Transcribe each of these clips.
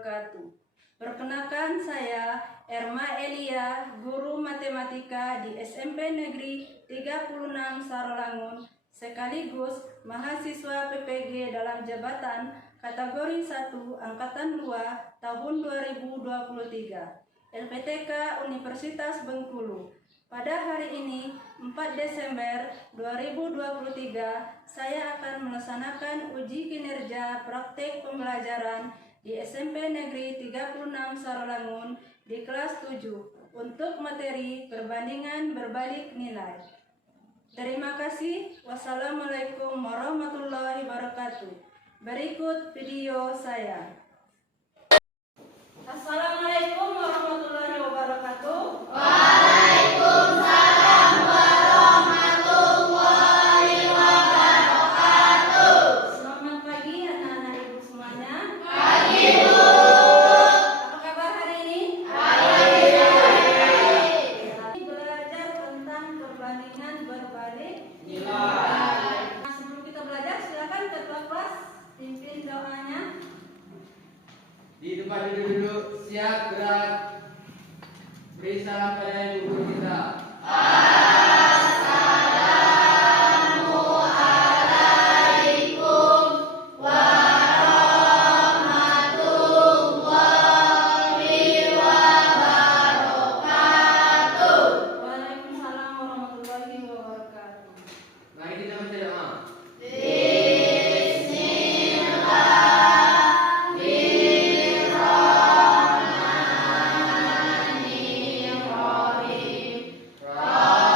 wabarakatuh. Perkenalkan, saya Erma Elia, guru matematika di SMP Negeri 36 Sarolangun, sekaligus mahasiswa PPG dalam jabatan kategori 1 Angkatan 2 tahun 2023, LPTK Universitas Bengkulu. Pada hari ini, 4 Desember 2023, saya akan melaksanakan uji kinerja praktek pembelajaran di SMP Negeri 36 Sarolangun di kelas 7 untuk materi perbandingan berbalik nilai. Terima kasih. Wassalamualaikum warahmatullahi wabarakatuh. Berikut video saya. Assalamualaikum warahmatullahi wabarakatuh. Waalaikumsalam warahmatullahi wabarakatuh. Selamat pagi anak-anak ibu semuanya. Pagi, Bu. Apa kabar hari ini? Baik. Belajar tentang perbandingan berbalik Nilai. Nah, sebelum kita belajar, silakan ketua kelas pimpin doanya. Di tempat duduk siap gerak. Beri salam pada ibu guru kita. Assalamualaikum warahmatullahi wabarakatuh. Waalaikumsalam warahmatullahi wabarakatuh. Mari kita baca doa. Bismillahirrahmanirrahim.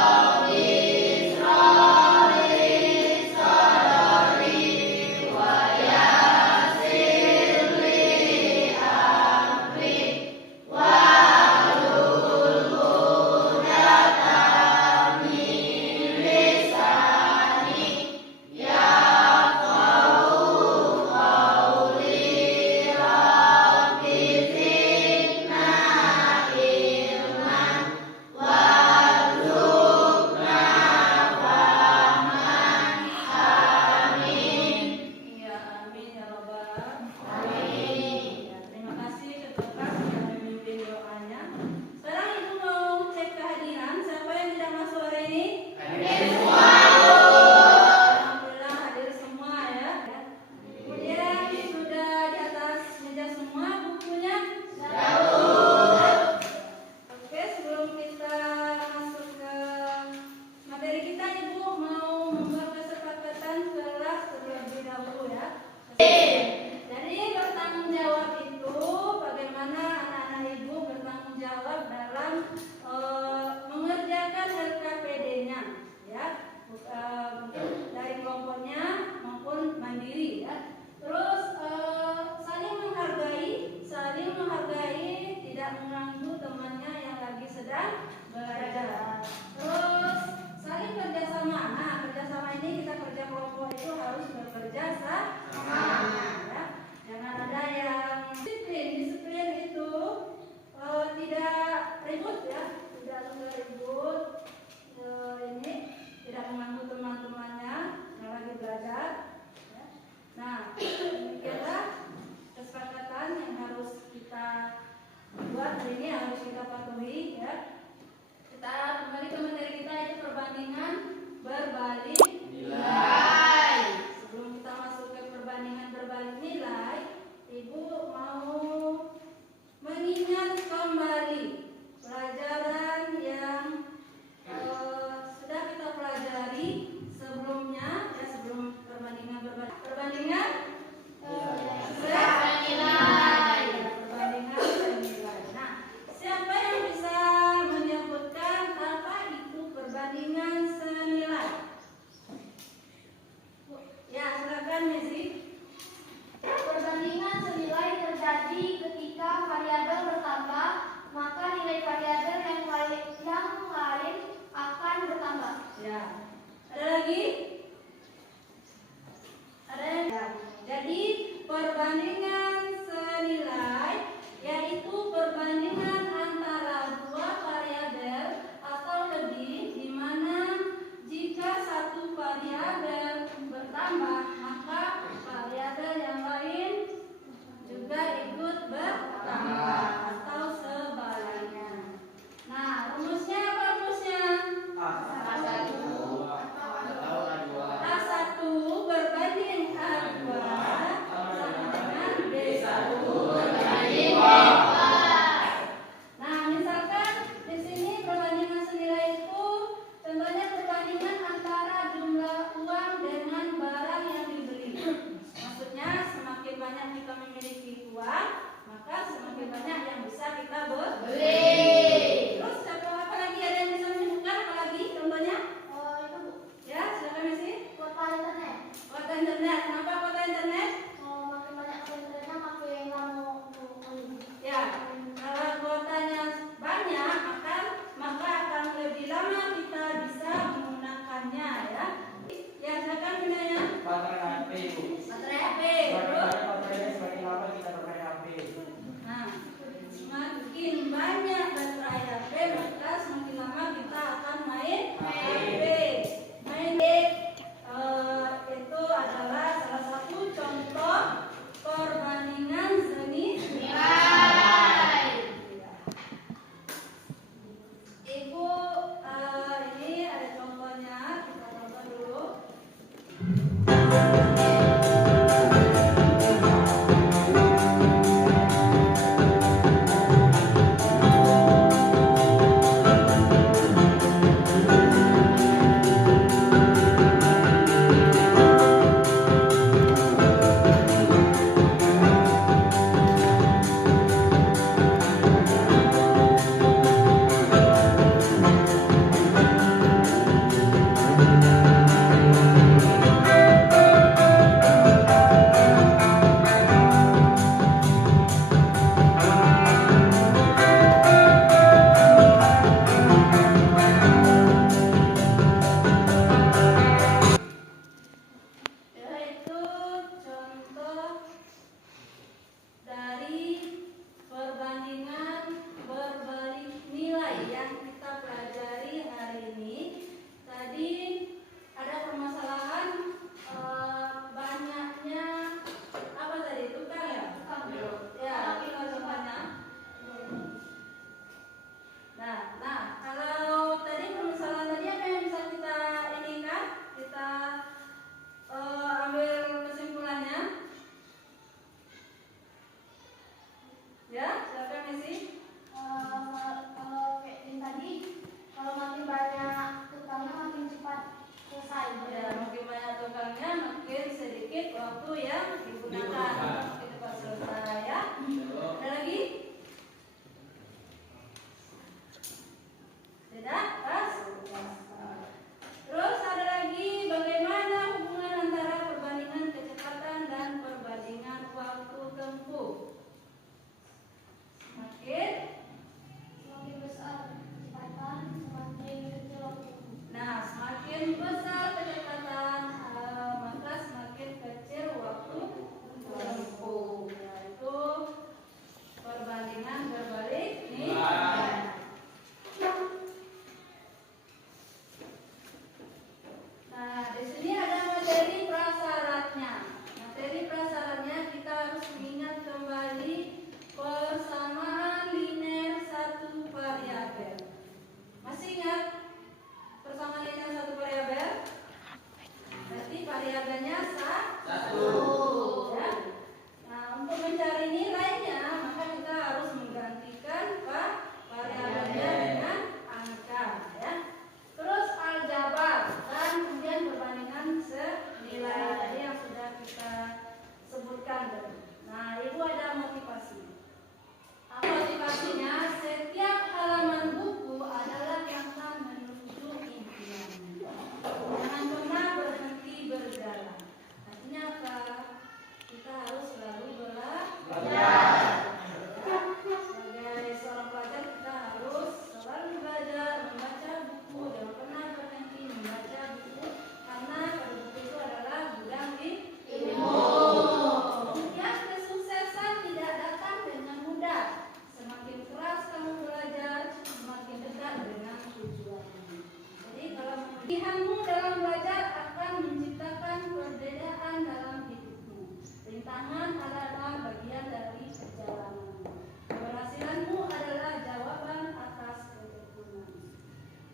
Pilihanmu dalam belajar akan menciptakan perbedaan dalam hidupmu. Rintangan adalah bagian dari perjalanan. Keberhasilanmu adalah jawaban atas ketekunan.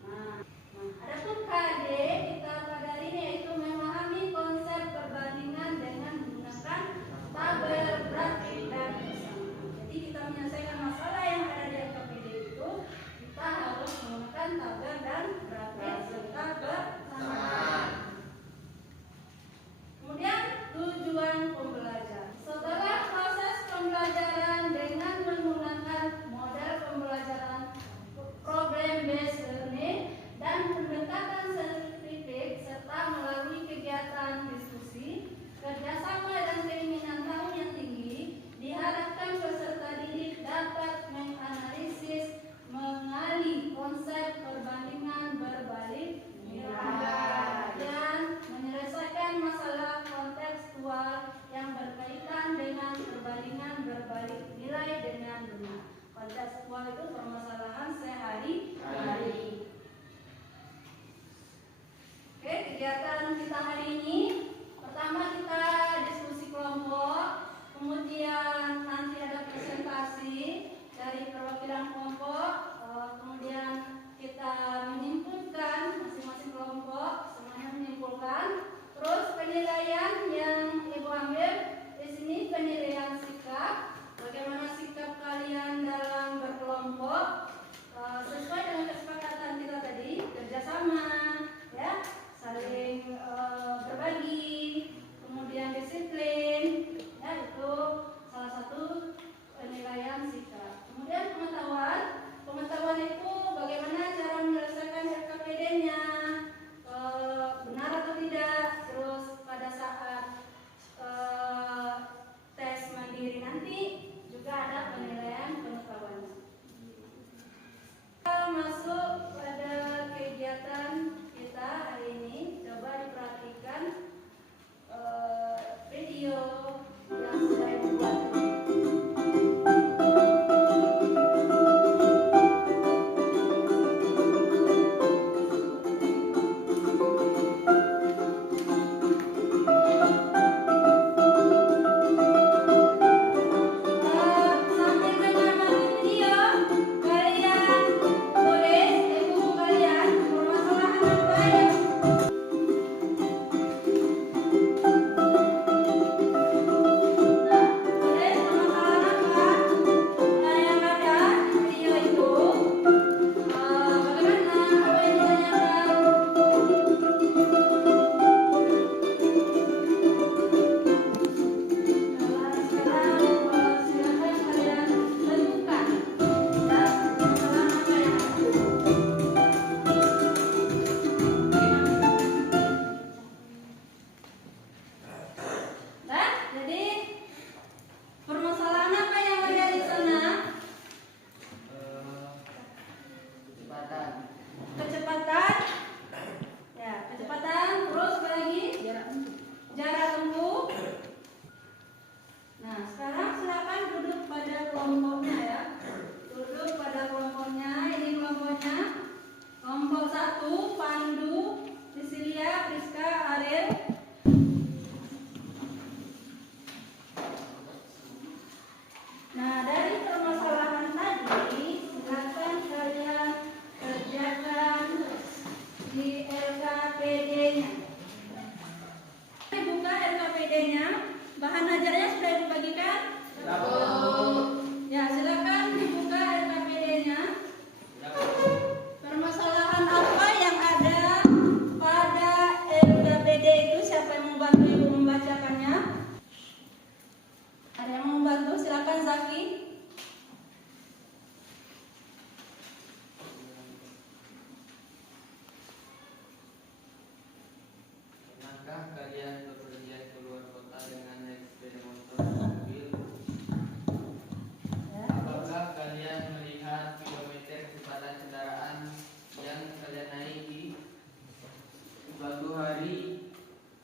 Nah, adapun KD kita pada hari ini yaitu memahami konsep perbandingan dengan menggunakan tabel, grafik, dan persamaan. Jadi kita menyelesaikan masalah yang ada di LKPD itu kita harus menggunakan tabel dan grafik serta persamaan. Kemudian tujuan pembelajaran. Setelah proses pembelajaran dengan menggunakan model pembelajaran problem based learning dan pendekatan saintifik serta melalui kegiatan diskusi, kerjasama dan keinginan tahu yang tinggi, diharapkan peserta didik dapat menganalisis, mengali konsep perbandingan berbalik nilai dan menyelesaikan masalah kontekstual yang berkaitan dengan perbandingan berbalik nilai dengan benar. Kontekstual itu permasalahan sehari-hari. Oke, kegiatan kita hari ini pertama kita diskusi kelompok, kemudian nanti ada presentasi dari perwakilan kelompok, kemudian kita menyimpulkan masing-masing kelompok semuanya menyimpulkan, terus penilaian yang ibu ambil di sini penilaian sikap, bagaimana sikap kalian dalam berkelompok sesuai dengan kesepakatan kita tadi, kerjasama, ya, saling berbagi, kemudian disiplin, ya, itu salah satu penilaian sikap. Kemudian pengetahuan itu bagaimana cara menyelesaikan LKPD-nya, benar atau tidak, terus pada saat tes mandiri nanti juga ada penilaian pengetahuannya. Kita masuk pada kegiatan kita hari ini, coba diperhatikan video yang sudah dibuat.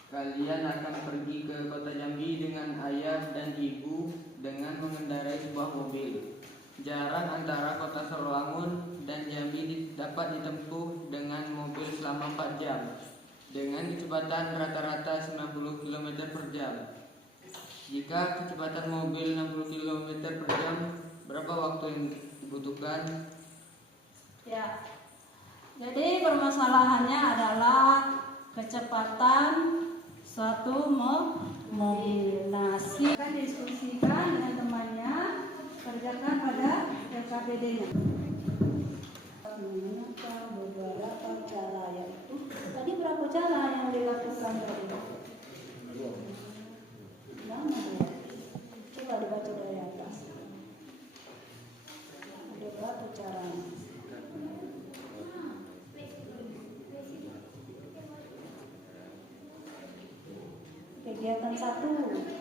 Kalian akan pergi ke kota Jambi dengan ayah dan ibu dengan mengendarai sebuah mobil. Jarak antara kota Sarolangun dan Jambi dapat ditempuh dengan mobil selama 4 jam dengan kecepatan rata-rata 90 km per jam. Jika kecepatan mobil 60 km per jam, berapa waktu yang dibutuhkan? Ya. Jadi permasalahannya adalah kecepatan suatu mobil. Nah, akan diskusikan dengan temannya, kerjakan pada LKPD-nya. Beberapa cara, yaitu tadi berapa cara yang dilakukan tadi? Coba dibaca dari atas. Ada berapa cara? Kegiatan 1.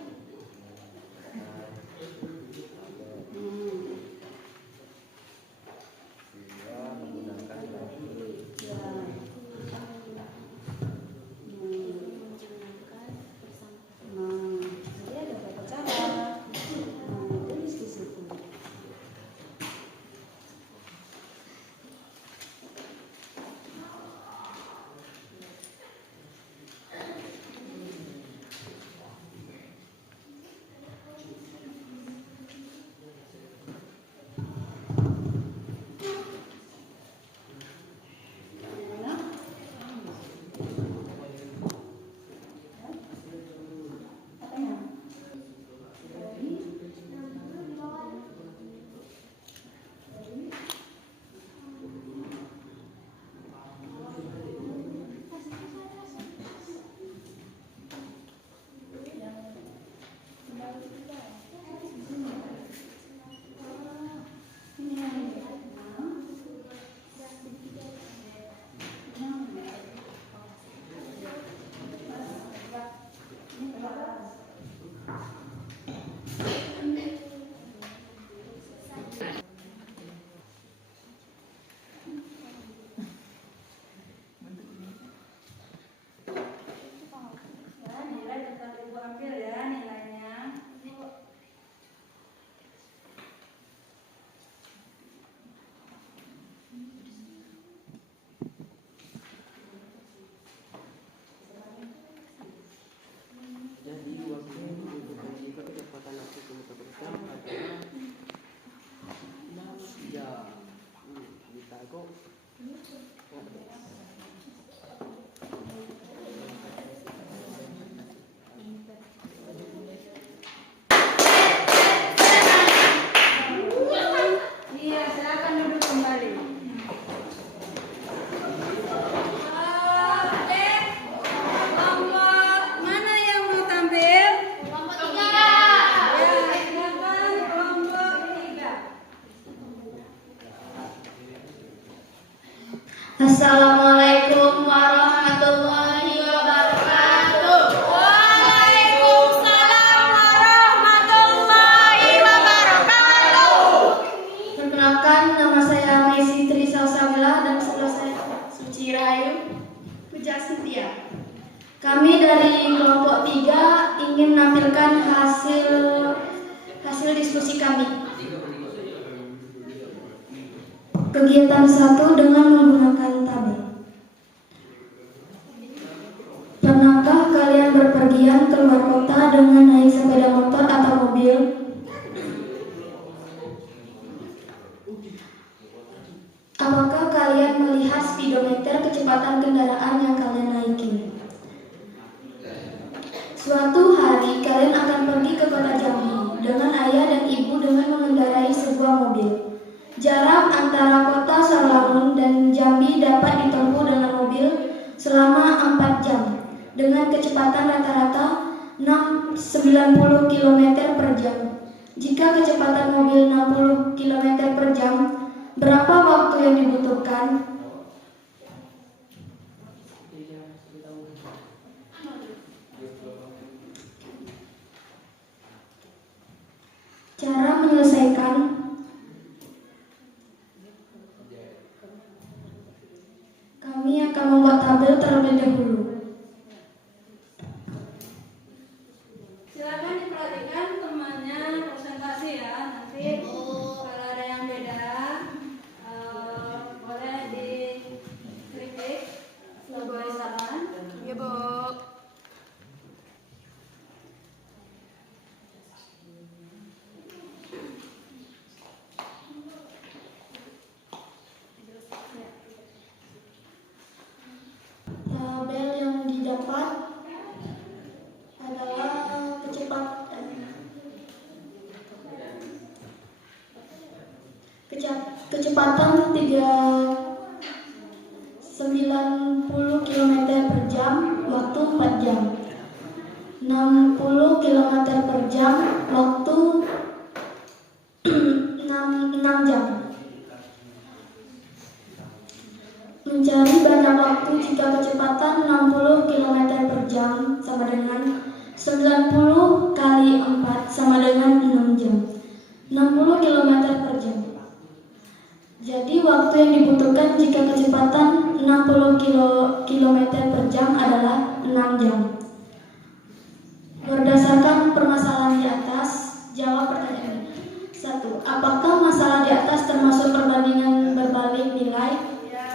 Iya, silakan duduk kembali. Kelompok mana yang mau tampil? Kelompok 3. Ya, silakan kelompok 3. Assalamualaikum warahmatullahi wabarakatuh. Waalaikumsalam warahmatullahi wabarakatuh. Perkenalkan, nama saya Messi Tri Salsabila dan sebelah saya Suci Rahayu Puja Sintia. Kami dari kelompok 3 ingin menampilkan hasil diskusi kami. Kegiatan 1 dengan menggunakan tabel. Pernahkah kalian berpergian keluar kota dengan naik sepeda motor atau mobil? Apakah kalian melihat speedometer kecepatan kendaraan yang kalian naiki? Suatu hari kalian akan pergi ke kota Jambi dengan ayah dan ibu dengan mengendarai sebuah mobil. Jarak antara kota Sarolangun dan Jambi dapat ditempuh dengan mobil selama 4 jam dengan kecepatan rata-rata 90 km per jam. Jika kecepatan mobil 60 km per jam, berapa waktu yang dibutuhkan? Cara menyelesaikan. Kami akan membuat tabel terlebih dahulu. Silakan diperhatikan temannya presentasi ya. Nanti kalau ada yang Tabel yang didapat adalah kecepatan 90 km per jam, waktu 4 jam. 60 km per jam, waktu 6 jam. Mencari banyak waktu jika kecepatan 60 km per jam sama dengan 90 kali 4 sama dengan 6 jam. 60 km per jam. Jadi waktu yang dibutuhkan jika kecepatan 60 km per jam adalah 6 jam. Berdasarkan permasalahan di atas, jawab pertanyaan ini. 1. Apakah masalah di atas termasuk perbandingan berbalik nilai?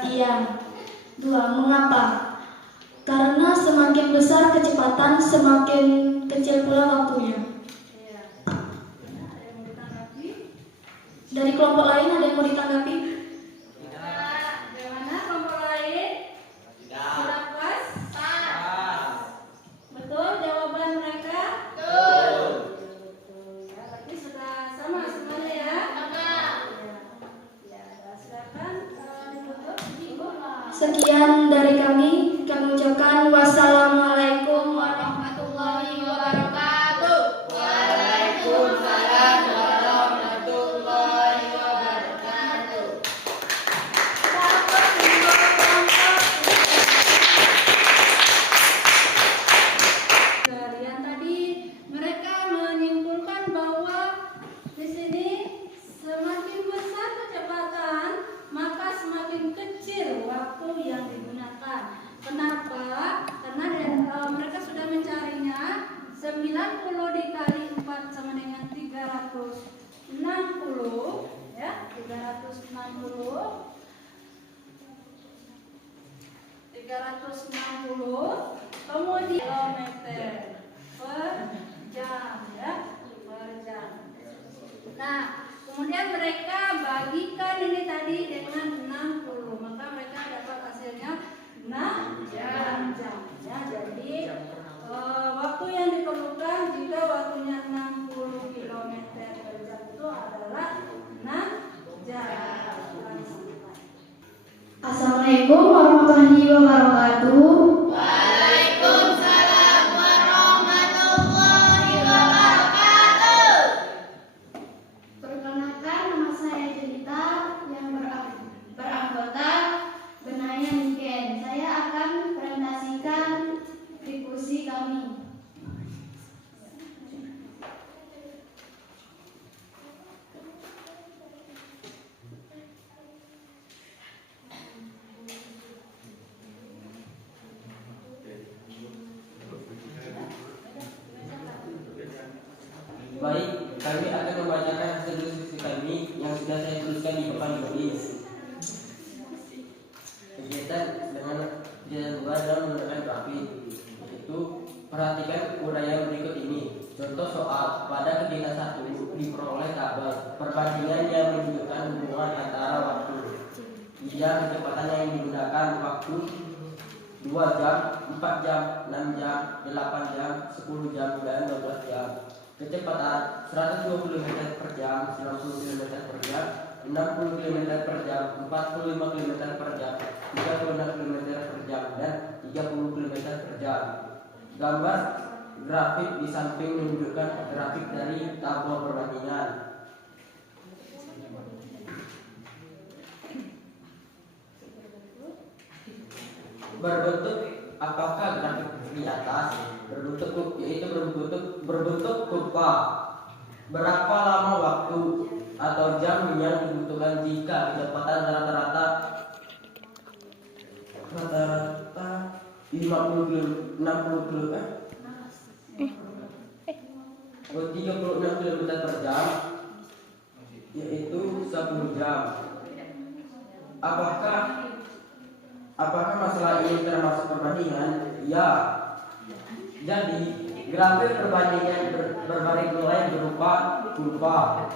Iya. 2. Mengapa? Karena semakin besar kecepatan, semakin kecil pula waktunya. Dari kelompok lain ada yang mau ditanggapi? Bagaimana kelompok lain? Sudah pas? Betul jawaban mereka? Betul. Ya, berarti sudah sama semuanya ya? Sama. Ya, silakan ditutup. Ibu. Sekian dari kami ucapkan wassalamualaikum warahmatullahi wabarakatuh. Waalaikumsalam warahmatullahi wabarakatuh. Yang tadi mereka menyimpulkan bahwa di sini semakin besar kecepatan maka semakin kecil waktu yang digunakan. Kenapa? Karena mereka sudah mencarinya 90 dikali 4 sama dengan 360 ya, 360 kemudian kilometer per jam ya, per jam. Nah, kemudian mereka bagikan ini tadi dengan 60, maka mereka dapat hasilnya 6 jam ya. Jadi waktu yang diperlukan jika waktunya 60 km per jam itu adalah 6 jam. Assalamualaikum warahmatullahi wabarakatuh. Waalaikumsalam warahmatullahi wabarakatuh. Perkenalkan, nama saya Jelita yang beranggota Benaya Niken. Saya akan presentasikan diskusi kami. Baik, kami akan membacakan hasil diskusi kami yang sudah saya tuliskan di papan tulis. Kegiatan dua dalam menggunakan grafik, yaitu perhatikan uraian berikut ini. Contoh soal, pada kegiatan 1 diperoleh tabel perbandingan yang menunjukkan hubungan antara waktu jam kecepatan yang digunakan, waktu 2 jam, 4 jam, 6 jam, 8 jam, 10 jam, dan 12 jam. Kecepatan 120 km per jam, 90 km per jam, 60 km per jam, 45 km per jam, 36 km per jam, dan 30 km per jam. Gambar grafik di samping menunjukkan grafik dari tabel perbandingan. Berbentuk apakah grafik di atas berbentuk kurva. Berapa lama waktu atau jam yang dibutuhkan jika kecepatan rata-rata 50 km 60 km 36 km per jam, yaitu 10 jam. Apakah masalah ini termasuk perbandingan? Ya. Jadi grafik perbandingan berbalik nilai berupa kurva.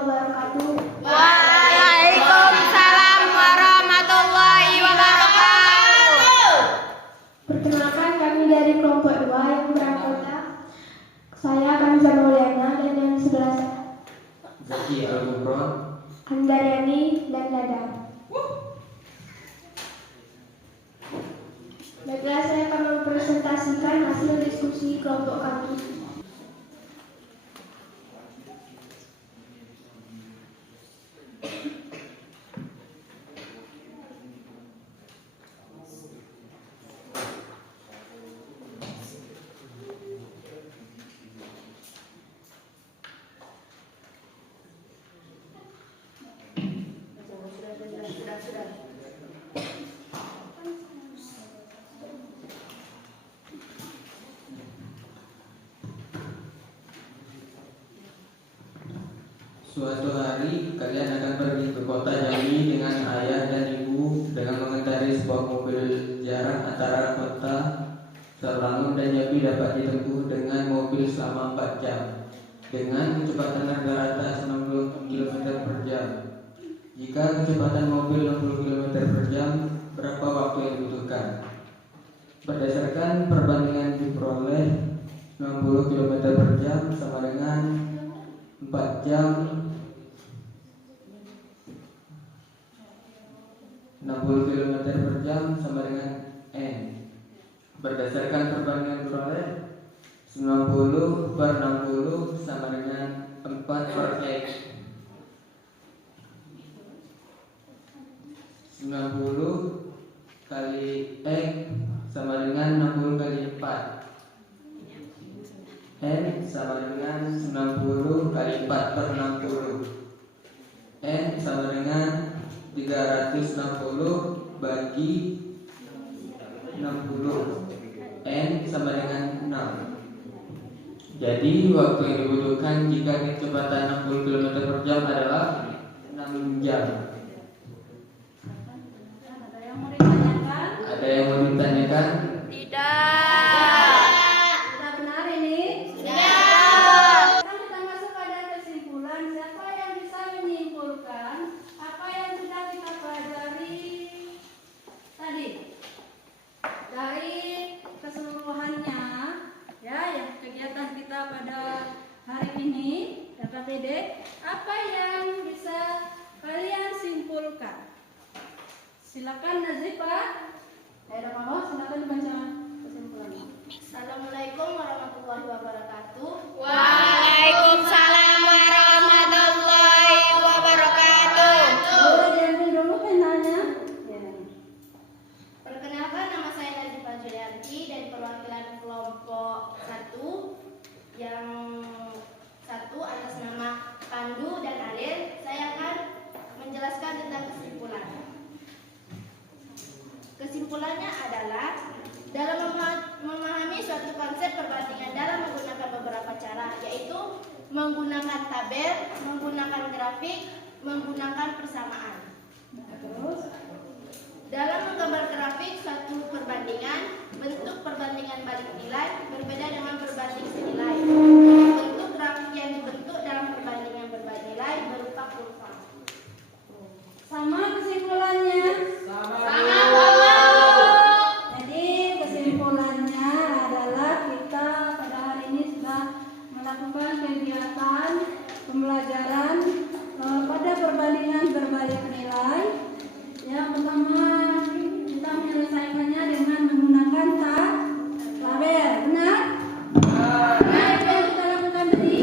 wabarakatuh. Waalaikumsalam warahmatullahi wabarakatuh. Perkenalkan, kami dari kelompok 2 yang beranggota saya Kanza Mulyana dan yang sebelah saya Zaki Al-Gufron, Andaryani dan Dada. Baiklah, saya akan mempresentasikan hasil diskusi kelompok kami. Suatu hari kalian akan pergi ke kota Jambi dengan ayah dan ibu dengan mengendarai sebuah mobil. Jarak antara kota Sarolangun dan Jambi dapat ditempuh dengan mobil selama 4 jam dengan kecepatan rata-rata 90 km per jam. Jika kecepatan mobil 60 km per jam, berapa waktu yang dibutuhkan? Berdasarkan perbandingan diperoleh, 90 km per jam sama dengan 4 jam 60 km per jam sama dengan N. Berdasarkan perbandingan peroleh, 90 per 60 sama dengan 4 per X. 90 kali X sama dengan 60 kali 4. N sama dengan 90 kali 4 per 60. N sama dengan 360 bagi 60. N sama dengan 6. Jadi waktu yang dibutuhkan jika kecepatan 60 km per jam adalah 6 jam. Ada yang mau ditanyakan? Tidak. Sudah benar ini? Sudah. Kita masuk pada kesimpulan. Siapa yang bisa menyimpulkan apa yang sudah kita pelajari tadi dari keseluruhannya, ya kegiatan kita pada hari ini, KKPD. Apa yang bisa kalian simpulkan? Silakan Nazifah. Mama, silakan baca kesimpulannya. Assalamualaikum warahmatullahi wabarakatuh. Waalaikumsalam warahmatullahi wabarakatuh. Boleh diambil dulu penanya? Ya. Perkenalkan, nama saya Nazifah Julianti dari perwakilan kelompok 1 yang 1 atas nama Pandu dan Ariel. Saya akan menjelaskan tentang kesimpulan. Kesimpulannya adalah dalam memahami suatu konsep perbandingan dalam menggunakan beberapa cara, yaitu menggunakan tabel, menggunakan grafik, menggunakan persamaan. Terus Dalam menggambar grafik suatu perbandingan, bentuk perbandingan balik nilai berbeda dengan berbanding senilai. Bentuk grafik yang dibentuk dalam perbandingan berbalik nilai berupa kurva. sama kesimpulannya. Jadi kesimpulannya adalah kita pada hari ini sudah melakukan kegiatan pembelajaran pada perbandingan berbalik nilai. Yang pertama kita menyelesaikannya dengan menggunakan tabel, benar? Benar itu yang kita lakukan tadi?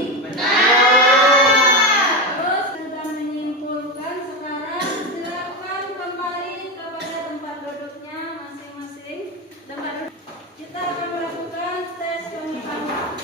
Terus sudah menyimpulkan, sekarang silakan kembali kepada tempat duduknya masing-masing. Kita akan melakukan tes pengetahuan.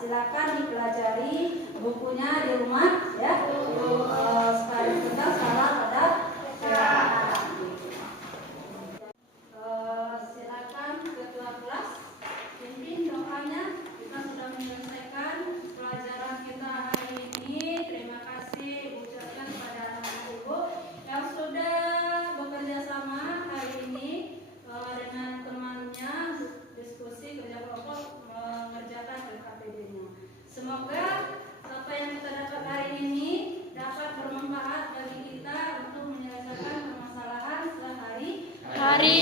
Silakan dipelajari bukunya di rumah ya. Sekali kita salah pada qiraat. Silakan ketua kelas pimpin doanya. Kita sudah menyelesaikan pelajaran kita hari ini. Terima kasih ucapkan kepada anak ibu yang sudah bekerja sama hari ini dengan temannya diskusi kerja kelompok mengerjakan LKPD-nya. Semoga apa yang kita dapat hari ini dapat bermanfaat bagi kita untuk menyelesaikan permasalahan sehari-hari.